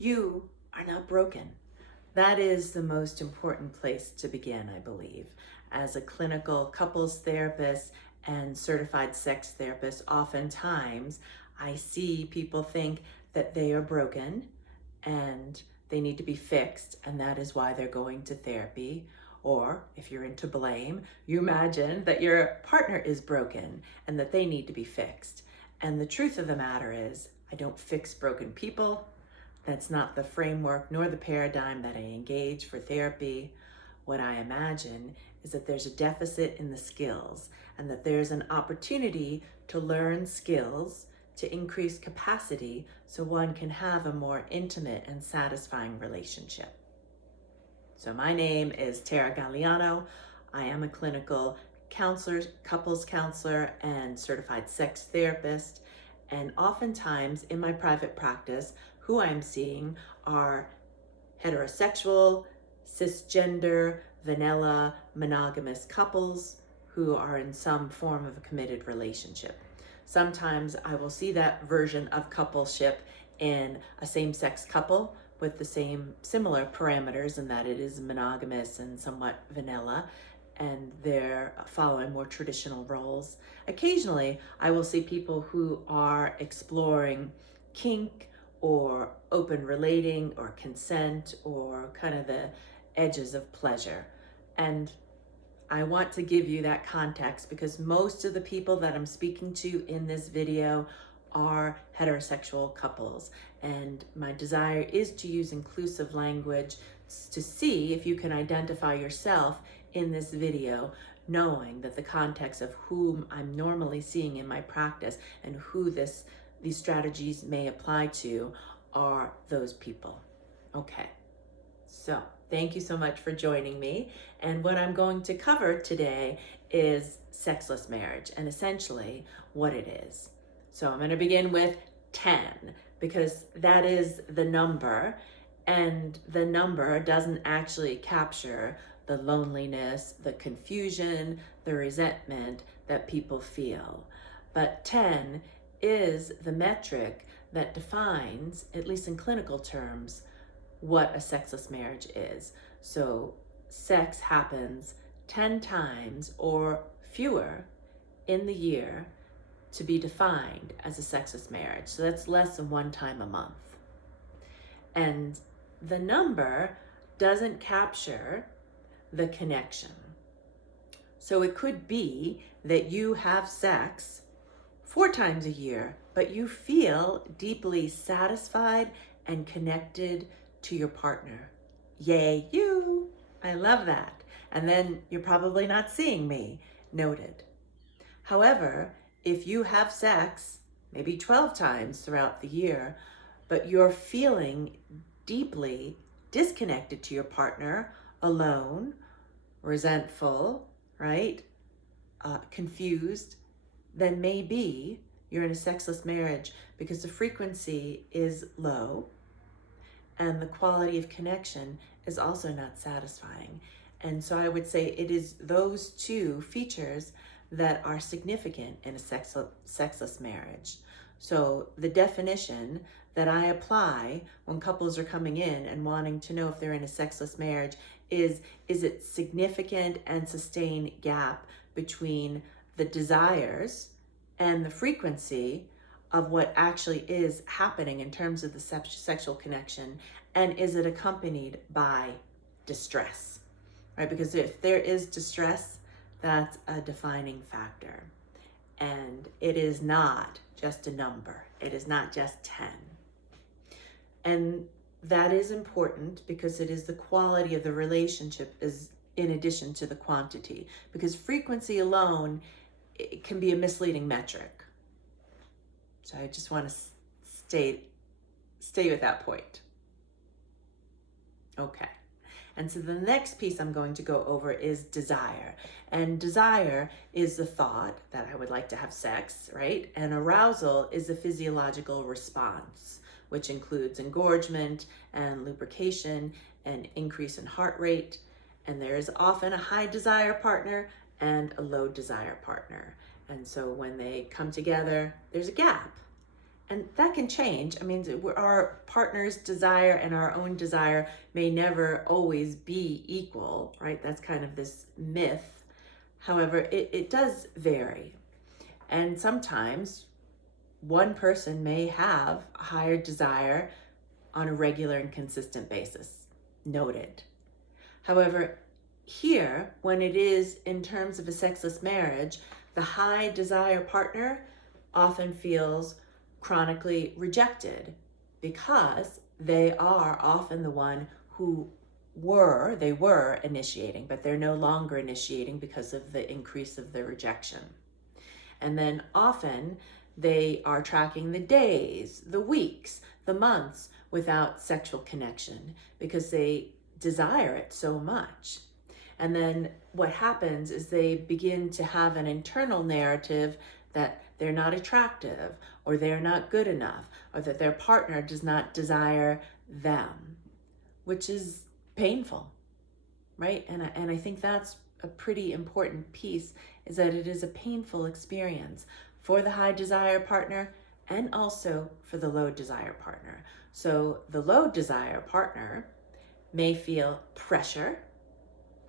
You are not broken. That is the most important place to begin, I believe. As a clinical couples therapist and certified sex therapist, oftentimes I see people think that they are broken and they need to be fixed, and that is why they're going to therapy. Or if you're into blame, you imagine that your partner is broken and that they need to be fixed. And the truth of the matter is, I don't fix broken people. That's not the framework nor the paradigm that I engage for therapy. What I imagine is that there's a deficit in the skills and that there's an opportunity to learn skills to increase capacity so one can have a more intimate and satisfying relationship. So my name is Tara Galliano. I am a clinical counselor, couples counselor, and certified sex therapist. And oftentimes in my private practice, who I'm seeing are heterosexual, cisgender, vanilla, monogamous couples who are in some form of a committed relationship. Sometimes I will see that version of coupleship in a same-sex couple with the same similar parameters, in that it is monogamous and somewhat vanilla, and they're following more traditional roles. Occasionally, I will see people who are exploring kink or open relating or consent or kind of the edges of pleasure. And I want to give you that context because most of the people that I'm speaking to in this video are heterosexual couples. And my desire is to use inclusive language to see if you can identify yourself in this video, knowing that the context of whom I'm normally seeing in my practice and who these strategies may apply to are those people. Okay, so thank you so much for joining me. And what I'm going to cover today is sexless marriage and essentially what it is. So I'm going to begin with 10 because that is the number, and the number doesn't actually capture the loneliness, the confusion, the resentment that people feel. But 10 is the metric that defines, at least in clinical terms, what a sexless marriage is. So sex happens 10 times or fewer in the year to be defined as a sexless marriage. So that's less than one time a month. And the number doesn't capture the connection. So it could be that you have sex 4 times a year, but you feel deeply satisfied and connected to your partner. Yay, you! I love that. And then you're probably not seeing me. Noted. However, if you have sex maybe 12 times throughout the year, but you're feeling deeply disconnected to your partner, alone, resentful, right? Confused, then maybe you're in a sexless marriage because the frequency is low and the quality of connection is also not satisfying. And so I would say it is those two features that are significant in a sexless marriage. So the definition that I apply when couples are coming in and wanting to know if they're in a sexless marriage is it significant and sustained gap between the desires and the frequency of what actually is happening in terms of the sexual connection, and is it accompanied by distress, right? Because if there is distress, that's a defining factor. And it is not just a number. It is not just 10. And that is important because it is the quality of the relationship is in addition to the quantity. Because frequency alone, it can be a misleading metric. So I just want to stay with that point. Okay. And so the next piece I'm going to go over is desire. And desire is the thought that I would like to have sex, right? And arousal is the physiological response, which includes engorgement and lubrication and increase in heart rate. And there is often a high desire partner and a low desire partner. And so when they come together, there's a gap. And that can change. I mean, our partner's desire and our own desire may never always be equal, right? That's kind of this myth. However, it does vary. And sometimes one person may have a higher desire on a regular and consistent basis. Noted. However, here, when it is in terms of a sexless marriage, the high desire partner often feels chronically rejected because they are often the one who they were initiating, but they're no longer initiating because of the increase of the rejection. And then often they are tracking the days, the weeks, the months without sexual connection because they desire it so much. And then what happens is they begin to have an internal narrative that they're not attractive, or they're not good enough, or that their partner does not desire them, which is painful, right? And I think that's a pretty important piece, is that it is a painful experience for the high desire partner and also for the low desire partner. So the low desire partner may feel pressure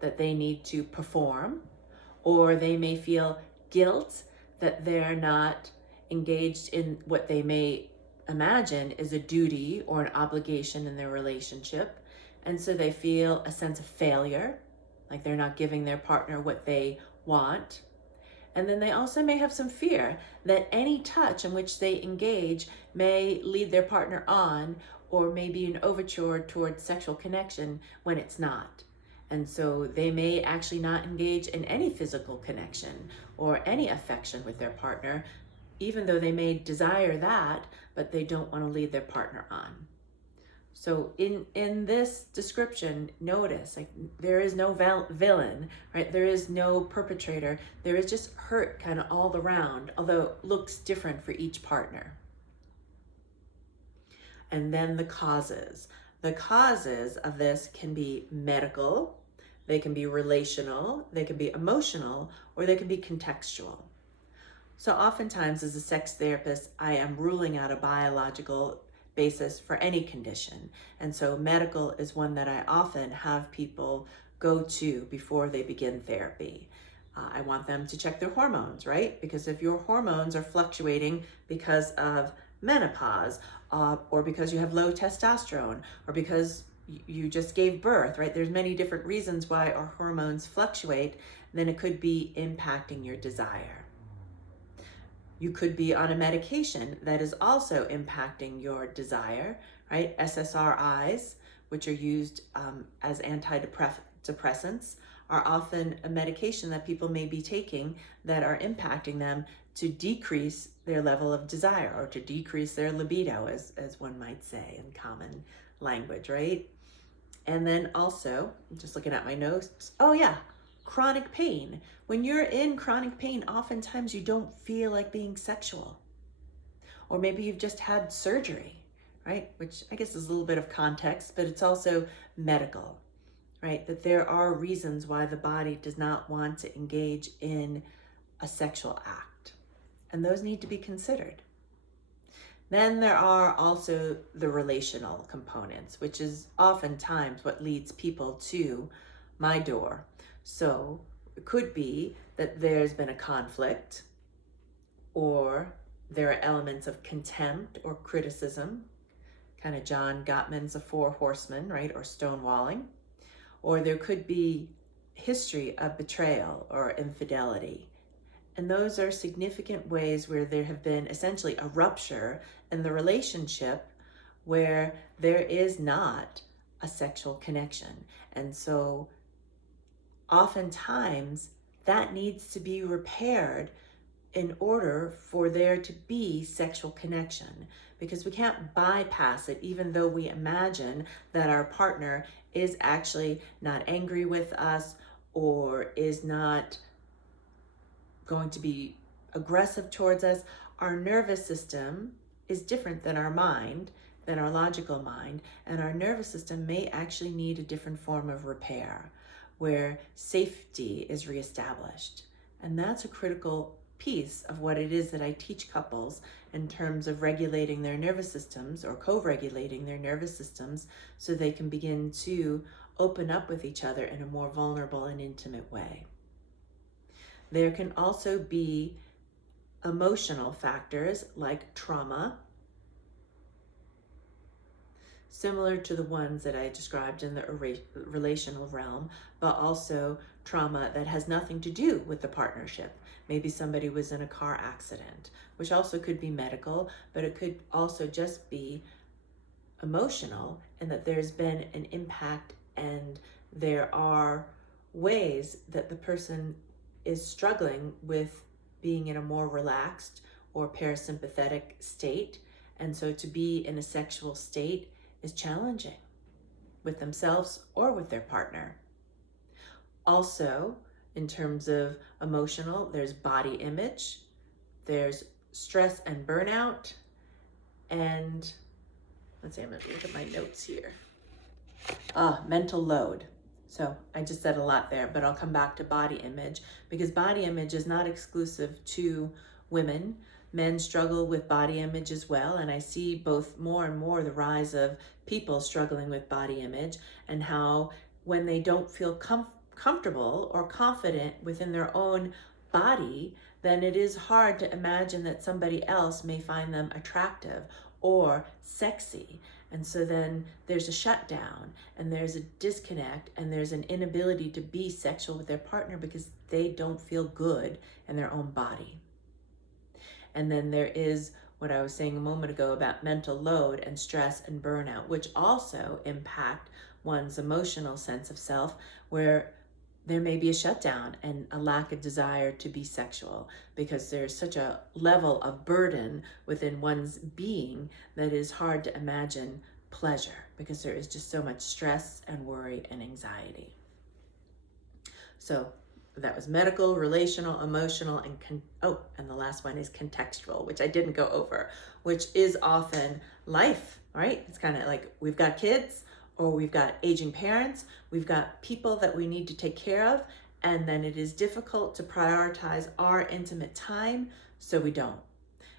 that they need to perform, or they may feel guilt that they're not engaged in what they may imagine is a duty or an obligation in their relationship. And so they feel a sense of failure, like they're not giving their partner what they want. And then they also may have some fear that any touch in which they engage may lead their partner on, or may be an overture towards sexual connection when it's not. And so they may actually not engage in any physical connection or any affection with their partner, even though they may desire that, but they don't want to lead their partner on. So in this description, notice, like, there is no villain, right? There is no perpetrator. There is just hurt kind of all around, although it looks different for each partner. And then the causes. The causes of this can be medical, they can be relational, they can be emotional, or they can be contextual. So oftentimes as a sex therapist, I am ruling out a biological basis for any condition. And so medical is one that I often have people go to before they begin therapy. I want them to check their hormones, right? Because if your hormones are fluctuating because of menopause, or because you have low testosterone, or because you just gave birth, right? There's many different reasons why our hormones fluctuate, then it could be impacting your desire. You could be on a medication that is also impacting your desire, right? SSRIs, which are used as antidepressants, are often a medication that people may be taking that are impacting them to decrease their level of desire, or to decrease their libido, as one might say in common language, right? And then also, just looking at my notes, oh yeah, chronic pain. When you're in chronic pain, oftentimes you don't feel like being sexual. Or maybe you've just had surgery, right? Which I guess is a little bit of context, but it's also medical, right? That there are reasons why the body does not want to engage in a sexual act. And those need to be considered. Then there are also the relational components, which is oftentimes what leads people to my door. So it could be that there's been a conflict, or there are elements of contempt or criticism, kind of John Gottman's The Four Horsemen, right, or stonewalling. Or there could be history of betrayal or infidelity. And those are significant ways where there have been essentially a rupture in the relationship where there is not a sexual connection. And so oftentimes that needs to be repaired in order for there to be sexual connection, because we can't bypass it, even though we imagine that our partner is actually not angry with us or is not going to be aggressive towards us. Our nervous system is different than our mind, than our logical mind, and our nervous system may actually need a different form of repair where safety is reestablished. And that's a critical piece of what it is that I teach couples in terms of regulating their nervous systems or co-regulating their nervous systems so they can begin to open up with each other in a more vulnerable and intimate way. There can also be emotional factors like trauma, similar to the ones that I described in the relational realm, but also trauma that has nothing to do with the partnership. Maybe somebody was in a car accident, which also could be medical, but it could also just be emotional, and that there's been an impact and there are ways that the person is struggling with being in a more relaxed or parasympathetic state. And so to be in a sexual state is challenging with themselves or with their partner. Also, in terms of emotional, there's body image, there's stress and burnout, and let's see, I'm going to look at my notes here. Mental load. So I just said a lot there, but I'll come back to body image because body image is not exclusive to women. Men struggle with body image as well, and I see both more and more the rise of people struggling with body image and how when they don't feel comfortable or confident within their own body, then it is hard to imagine that somebody else may find them attractive or sexy. And so then there's a shutdown and there's a disconnect and there's an inability to be sexual with their partner because they don't feel good in their own body. And then there is what I was saying a moment ago about mental load and stress and burnout, which also impact one's emotional sense of self, where there may be a shutdown and a lack of desire to be sexual because there's such a level of burden within one's being that is hard to imagine pleasure because there is just so much stress and worry and anxiety. So that was medical, relational, emotional, and the last one is contextual, which I didn't go over, which is often life, right? It's kind of like we've got kids, or we've got aging parents, we've got people that we need to take care of, and then it is difficult to prioritize our intimate time, so we don't.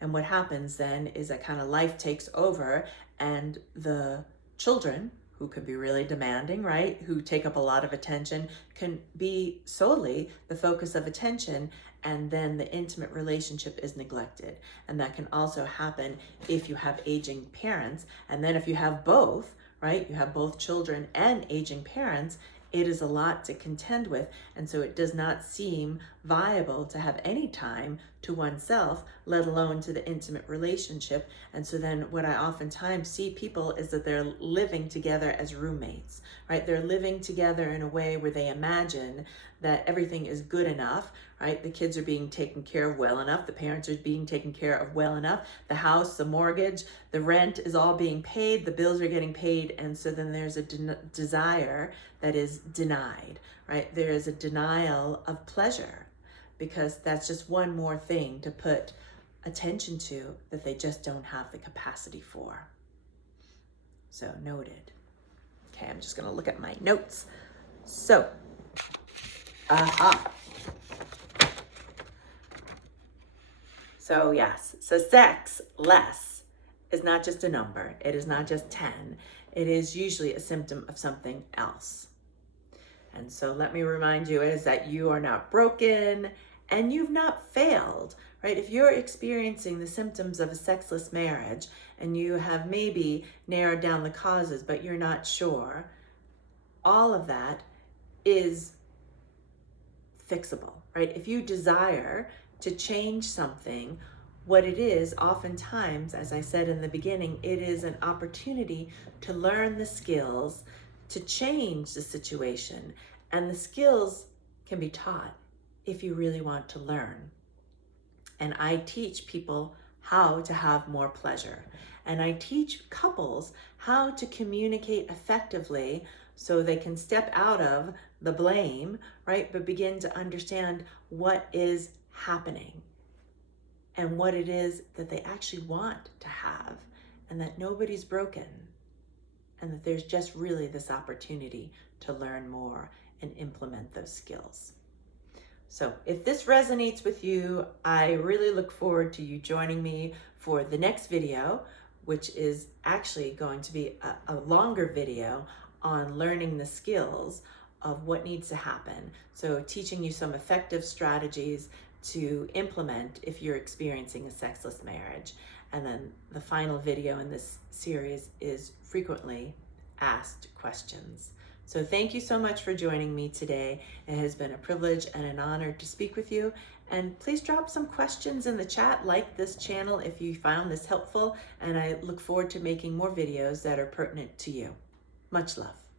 And what happens then is that kind of life takes over, and the children, who can be really demanding, right, who take up a lot of attention, can be solely the focus of attention, and then the intimate relationship is neglected. And that can also happen if you have aging parents, and then if you have both, right? You have both children and aging parents, it is a lot to contend with. And so it does not seem viable to have any time to oneself, let alone to the intimate relationship. And so then what I oftentimes see people is that they're living together as roommates, right? They're living together in a way where they imagine that everything is good enough, right? The kids are being taken care of well enough. The parents are being taken care of well enough. The house, the mortgage, the rent is all being paid. The bills are getting paid. And so then there's a desire that is denied, right? There is a denial of pleasure because that's just one more thing to put attention to that they just don't have the capacity for. So noted. Okay, I'm just gonna look at my notes. So, So yes, so sexless is not just a number. It is not just 10. It is usually a symptom of something else. And so let me remind you is that you are not broken and you've not failed, right? If you're experiencing the symptoms of a sexless marriage and you have maybe narrowed down the causes, but you're not sure, all of that is fixable, right? If you desire to change something, what it is oftentimes, as I said in the beginning, it is an opportunity to learn the skills to change the situation. And the skills can be taught if you really want to learn. And I teach people how to have more pleasure. And I teach couples how to communicate effectively so they can step out of the blame, right? But begin to understand what is happening and what it is that they actually want to have, and that nobody's broken, and that there's just really this opportunity to learn more and implement those skills. So if this resonates with you, I really look forward to you joining me for the next video, which is actually going to be a longer video on learning the skills of what needs to happen. So teaching you some effective strategies to implement if you're experiencing a sexless marriage. And then the final video in this series is frequently asked questions. So thank you so much for joining me today. It has been a privilege and an honor to speak with you. And please drop some questions in the chat, like this channel if you found this helpful, and I look forward to making more videos that are pertinent to you. Much love.